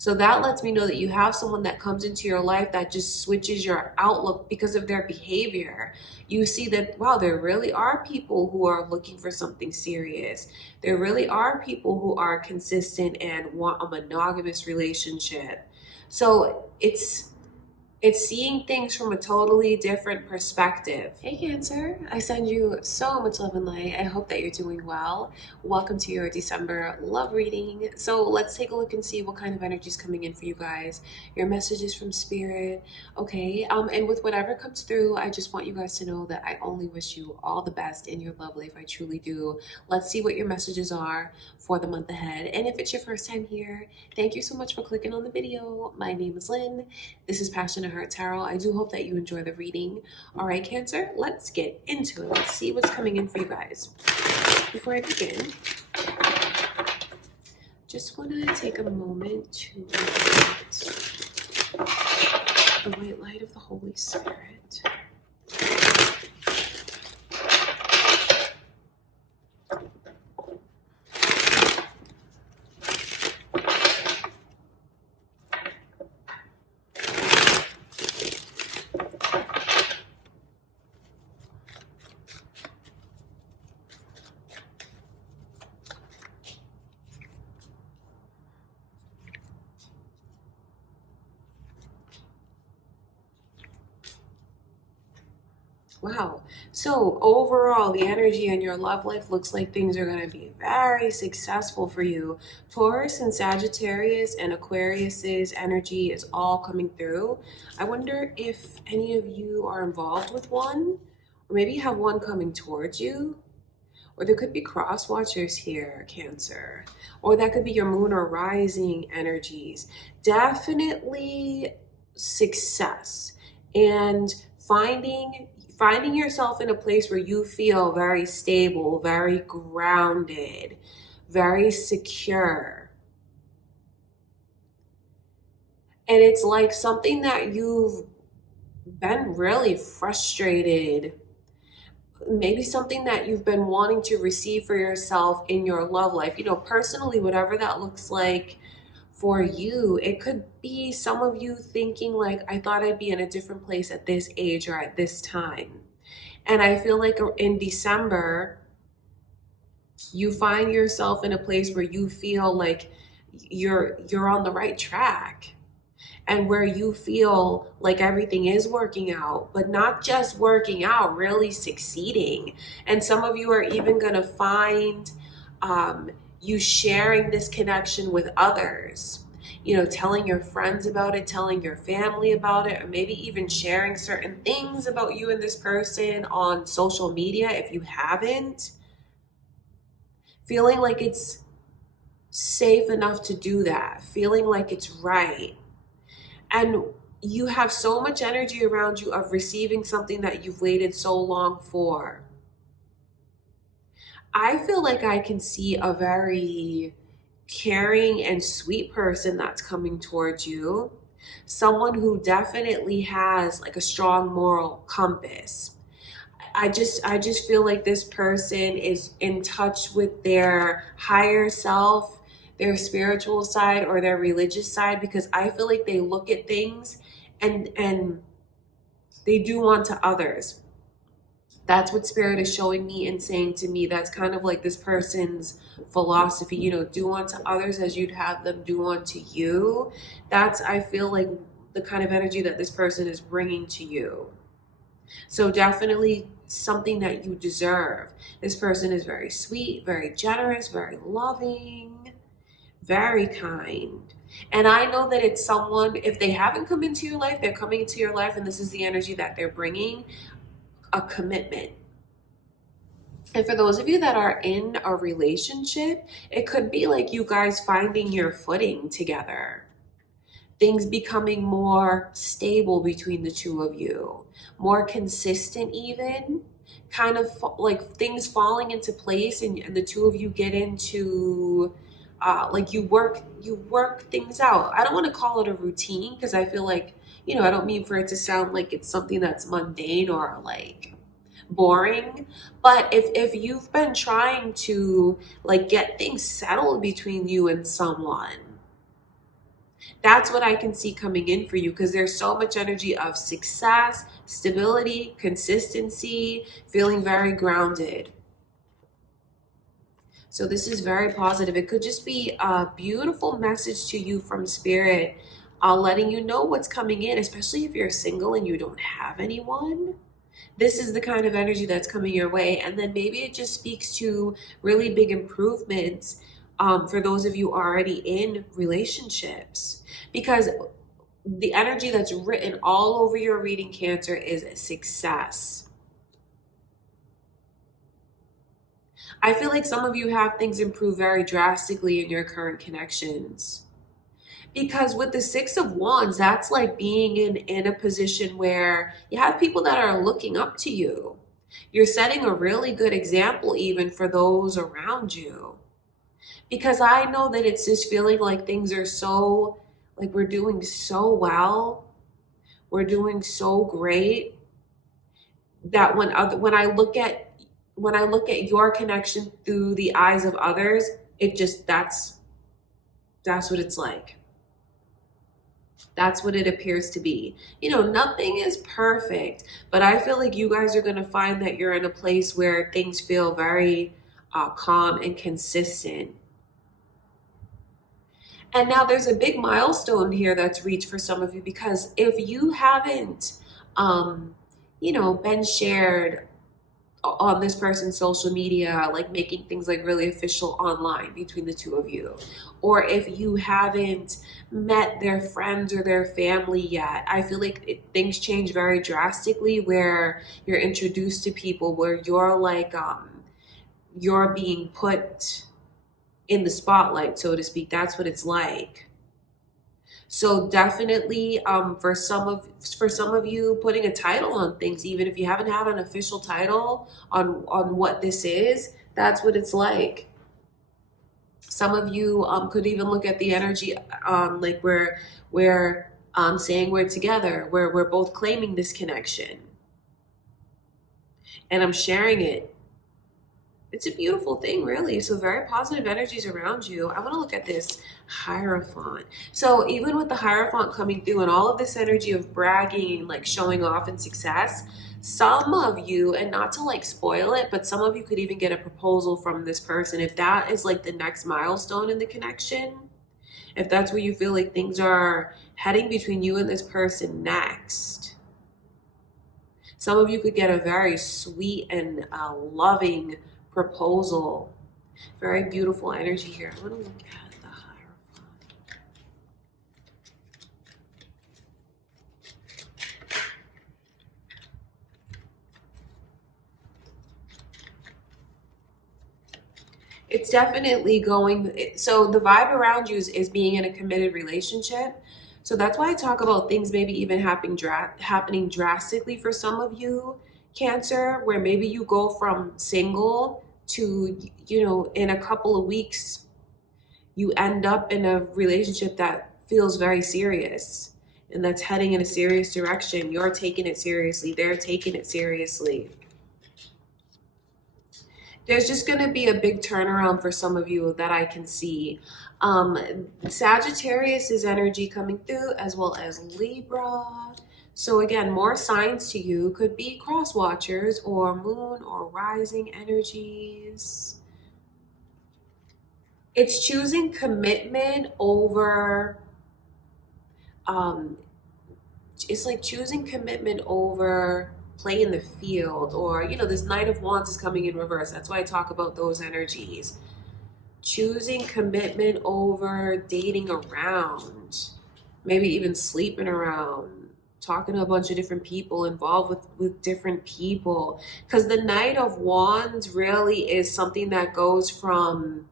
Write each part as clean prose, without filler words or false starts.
So that lets me know that you have someone that comes into your life that just switches your outlook because of their behavior. You see that, wow, there really are people who are looking for something serious. There really are people who are consistent and want a monogamous relationship. So it's seeing things from a totally different perspective. Hey Cancer, I send you so much love and light. I hope that you're doing well. Welcome to your December love reading. So let's take a look and see what kind of energy is coming in for you guys. Your messages from Spirit. Okay, and with whatever comes through, I just want you guys to know that I only wish you all the best in your love life. I truly do. Let's see what your messages are for the month ahead. And if it's your first time here, thank you so much for clicking on the video. My name is Lynn. This is Passionate Heart Tarot. I do hope that you enjoy the reading. All right, Cancer, let's get into it. Let's see what's coming in for you guys. Before I begin, just want to take a moment to invite the white light of the Holy Spirit. Wow. So overall, the energy in your love life looks like things are going to be very successful for you. Taurus and Sagittarius and Aquarius's energy is all coming through. I wonder if any of you are involved with one, or maybe you have one coming towards you. Or there could be cross watchers here, Cancer. Or that could be your moon or rising energies. Definitely success and finding yourself in a place where you feel very stable, very grounded, very secure. And it's like something that you've been really frustrated, maybe something that you've been wanting to receive for yourself in your love life. You know, personally, whatever that looks like for you, it could be some of you thinking like, I thought I'd be in a different place at this age or at this time. And I feel like in December, you find yourself in a place where you feel like you're on the right track, and where you feel like everything is working out, but not just working out, really succeeding. And some of you are even going to find you sharing this connection with others, you know, telling your friends about it, telling your family about it, or maybe even sharing certain things about you and this person on social media if you haven't. Feeling like it's safe enough to do that, feeling like it's right. And you have so much energy around you of receiving something that you've waited so long for. I feel like I can see a very caring and sweet person that's coming towards you. Someone who definitely has like a strong moral compass. I just feel like this person is in touch with their higher self, their spiritual side or their religious side, because I feel like they look at things and they do unto others. That's what Spirit is showing me and saying to me. That's kind of like this person's philosophy, you know, do unto others as you'd have them do unto you. That's, I feel like, the kind of energy that this person is bringing to you. So definitely something that you deserve. This person is very sweet, very generous, very loving, very kind. And I know that it's someone, if they haven't come into your life, they're coming into your life, and this is the energy that they're bringing, a commitment. And for those of you that are in a relationship, it could be like you guys finding your footing together. Things becoming more stable between the two of you, more consistent even, kind of like things falling into place, and the two of you get into like you work things out. I don't want to call it a routine because I feel like, you know, I don't mean for it to sound like it's something that's mundane or like boring, but if you've been trying to like get things settled between you and someone, That's what I can see coming in for you, because there's so much energy of success, stability, consistency, feeling very grounded. So this is very positive. It could just be a beautiful message to you from spirit, letting you know what's coming in, especially if you're single and you don't have anyone. This is the kind of energy that's coming your way. And then maybe it just speaks to really big improvements for those of you already in relationships. Because the energy that's written all over your reading, Cancer, is success. I feel like some of you have things improve very drastically in your current connections. Because with the Six of Wands, that's like being in a position where you have people that are looking up to you. You're setting a really good example even for those around you. Because I know that it's just feeling like things are so, like we're doing so well. We're doing so great that when I look at your connection through the eyes of others, it just that's what it's like. That's what it appears to be. Nothing is perfect, but I feel like you guys are going to find that you're in a place where things feel very calm and consistent. And now there's a big milestone here that's reached for some of you, because if you haven't, been shared on this person's social media, like making things like really official online between the two of you, or if you haven't met their friends or their family yet, I feel like things change very drastically where you're introduced to people where you're like you're being put in the spotlight, so to speak. That's what it's like. So definitely, for some of you, putting a title on things, even if you haven't had an official title on what this is, that's what it's like. Some of you could even look at the energy, like we're saying we're together, where we're both claiming this connection, and I'm sharing it. It's a beautiful thing, really. So very positive energies around you. I want to look at this Hierophant. So even with the Hierophant coming through and all of this energy of bragging, like showing off and success, some of you, and not to like spoil it, but some of you could even get a proposal from this person. If that is like the next milestone in the connection, if that's where you feel like things are heading between you and this person next, some of you could get a very sweet and loving proposal. Very beautiful energy here. I want to look at the Hierophant. It's definitely going, so the vibe around you is being in a committed relationship. So that's why I talk about things maybe even happening drastically for some of you, Cancer, where maybe you go from single to, in a couple of weeks, you end up in a relationship that feels very serious and that's heading in a serious direction. You're taking it seriously. They're taking it seriously. There's just going to be a big turnaround for some of you that I can see. Sagittarius' energy coming through, as well as Libra. So again, more signs to you. Could be cross watchers or moon or rising energies. It's choosing commitment over, it's like choosing commitment over play in the field, or this Knight of Wands is coming in reverse. That's why I talk about those energies. Choosing commitment over dating around, maybe even sleeping around, talking to a bunch of different people, involved with different people. Because the Knight of Wands really is something that goes from,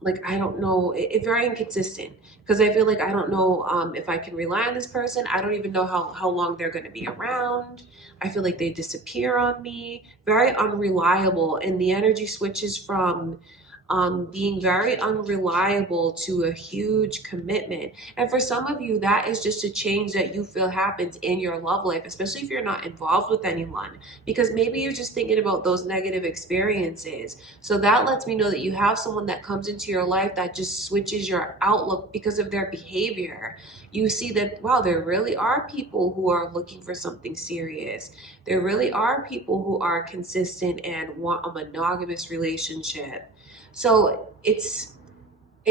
like, I don't know, it's very inconsistent, because I feel like I don't know if I can rely on this person. I don't even know how long they're going to be around. I feel like they disappear on me. Very unreliable. And the energy switches from being very unreliable to a huge commitment. And for some of you, that is just a change that you feel happens in your love life, especially if you're not involved with anyone, because maybe you're just thinking about those negative experiences. So that lets me know that you have someone that comes into your life that just switches your outlook because of their behavior. You see that, wow, there really are people who are looking for something serious. There really are people who are consistent and want a monogamous relationship. So it's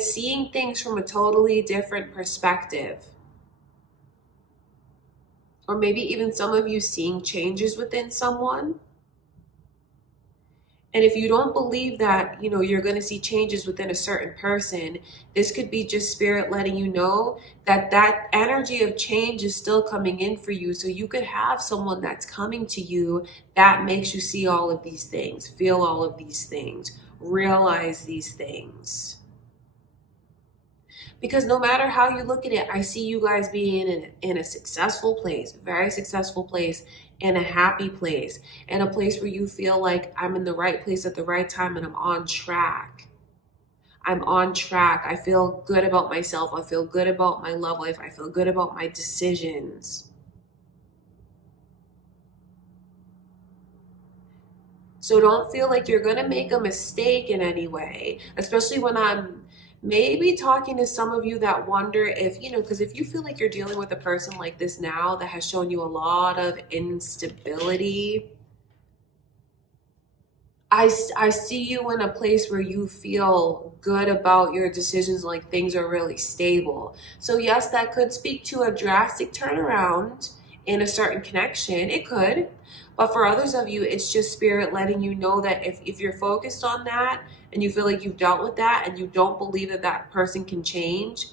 seeing things from a totally different perspective. Or maybe even some of you seeing changes within someone. And if you don't believe that, you're going to see changes within a certain person, this could be just spirit letting you know that that energy of change is still coming in for you. So you could have someone that's coming to you that makes you see all of these things, feel all of these things, realize these things. Because no matter how you look at it, I see you guys being in a successful place, very successful place, in a happy place, in a place where you feel like I'm in the right place at the right time and I'm on track. I'm on track. I feel good about myself. I feel good about my love life. I feel good about my decisions. So don't feel like you're going to make a mistake in any way, especially when I'm maybe talking to some of you that wonder if, because if you feel like you're dealing with a person like this now that has shown you a lot of instability, I see you in a place where you feel good about your decisions, like things are really stable. So yes, that could speak to a drastic turnaround in a certain connection. It could. But for others of you, it's just spirit letting you know that if you're focused on that and you feel like you've dealt with that and you don't believe that that person can change,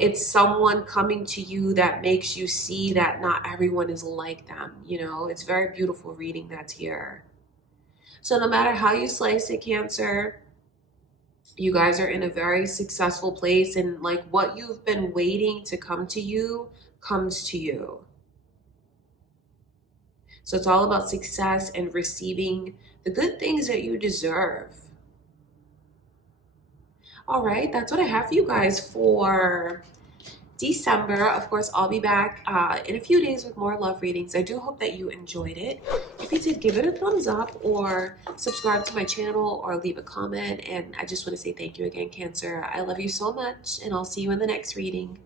it's someone coming to you that makes you see that not everyone is like them. It's very beautiful reading that's here. So no matter how you slice it, Cancer, you guys are in a very successful place, and like what you've been waiting to come to you comes to you. So it's all about success and receiving the good things that you deserve. All right, that's what I have for you guys for December. Of course, I'll be back in a few days with more love readings. I do hope that you enjoyed it. If you did, give it a thumbs up or subscribe to my channel or leave a comment. And I just want to say thank you again, Cancer. I love you so much, and I'll see you in the next reading.